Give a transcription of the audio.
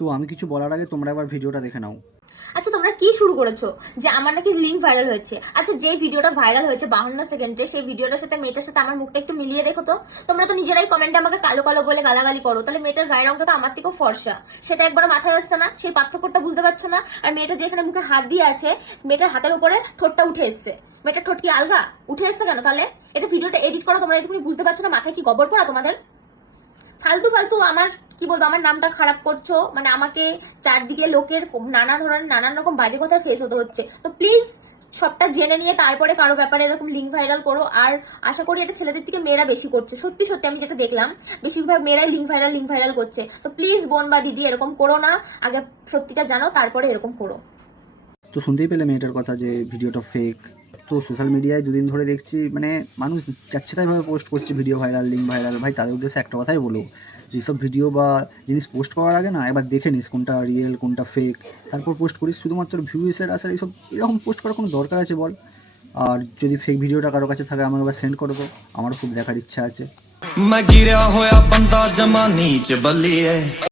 তো আমি কিছু বলার আগে তোমরা একবার ভিডিওটা দেখে নাও। আচ্ছা তোমরা কি শুরু করেছো যে আমার নাকি লিঙ্ক ভাইরাল হয়েছে? আচ্ছা যে ভিডিওটা ভাইরাল হয়েছে 52 সেকেন্ডে, সেই ভিডিওটার সাথে মেয়েটার সাথে আমার মুখটা একটু মিলিয়ে দেখো তো। তোমরা তো নিজেরাই কমেন্টে আমাকে কালো কালো বলে গালাগালি করো, তাহলে মেয়েটার গায়ের রংটা তো আমার থেকেও ফর্সা, সেটা একবার মাথায় আসছে না? সেই পার্থক্যটা বুঝতে পারছো না? আর মেয়েটা যেখানে মুখে হাত দিয়ে আছে, মেয়েটার হাতের উপরে ঠোঁটটা উঠে এসছে। মেয়েটার ঠোঁট কি আলগা উঠে এসছে কেন? তাহলে এটা ভিডিওটা এডিট করো, তোমরা এটুকুনি বুঝতে পারছো না? মাথায় কি গবর পড়া তোমাদের? ফালতু ফালতু আমার কি বলবো, আমার নামটা খারাপ করছো, মানে আমাকে চারদিকে লোকের নানান রকম বাজে কথা ফেস হতে হচ্ছে। তো প্লিজ সবটা জেনে নিয়ে তারপরে কারো ব্যাপারে এরকম লিঙ্ক ভাইরাল করো। আর আশা করি এটা ছেলেদের থেকে মেয়েরা বেশি করছে, সত্যি সত্যি আমি যেটা দেখলাম বেশিরভাগ মেয়েরাই লিঙ্ক ভাইরাল করছে। তো প্লিজ বোন বা দিদি এরকম করো না, আগে সত্যিটা জানো তারপরে এরকম করো। তো শুনতেই পেলে মেয়েটার কথা যে ভিডিওটা ফেক। তো সোশ্যাল মিডিয়ায় দুদিন ধরে দেখছি মানে মানুষ যাচ্ছে তাইভাবে পোস্ট করছে ভিডিও ভাইরাল, লিঙ্ক ভাইরাল। ভাই তাদের উদ্দেশ্যে একটা কথাই বলবো, যেসব ভিডিও বা জিনিস পোস্ট করার আগে না একবার দেখে নিস কোনটা রিয়েল কোনটা ফেক, তারপর পোস্ট করিস। শুধুমাত্র ভিউসের আসার এইসব এরকম পোস্ট করার কোনো দরকার আছে বল? আর যদি ফেক ভিডিওটা কারো কাছে থাকে আমাকে একবার সেন্ড করে দাও, আমারও খুব দেখার ইচ্ছা আছে। मैं गिरा होया बंदा जमा नीच बल्लिए।